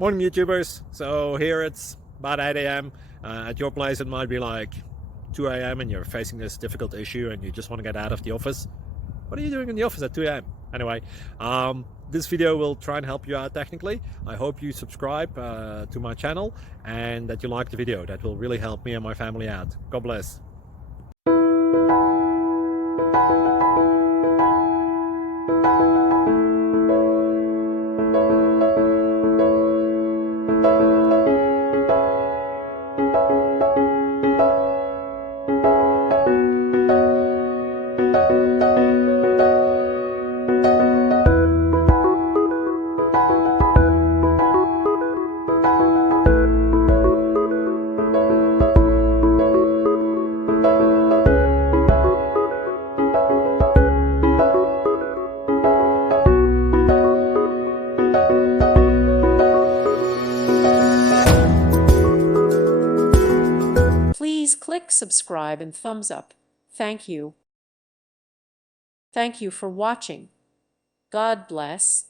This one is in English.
Morning, YouTubers. So here it's about 8 a.m. At your place, it might be like 2 a.m. and you're facing this difficult issue and you just want to get out of the office. What are you doing in the office at 2 a.m.? Anyway, this video will try and help you out technically. I hope you subscribe to my channel and that you like the video. That will really help me and my family out. God bless. Please click subscribe and thumbs up. Thank you. Thank you for watching. God bless.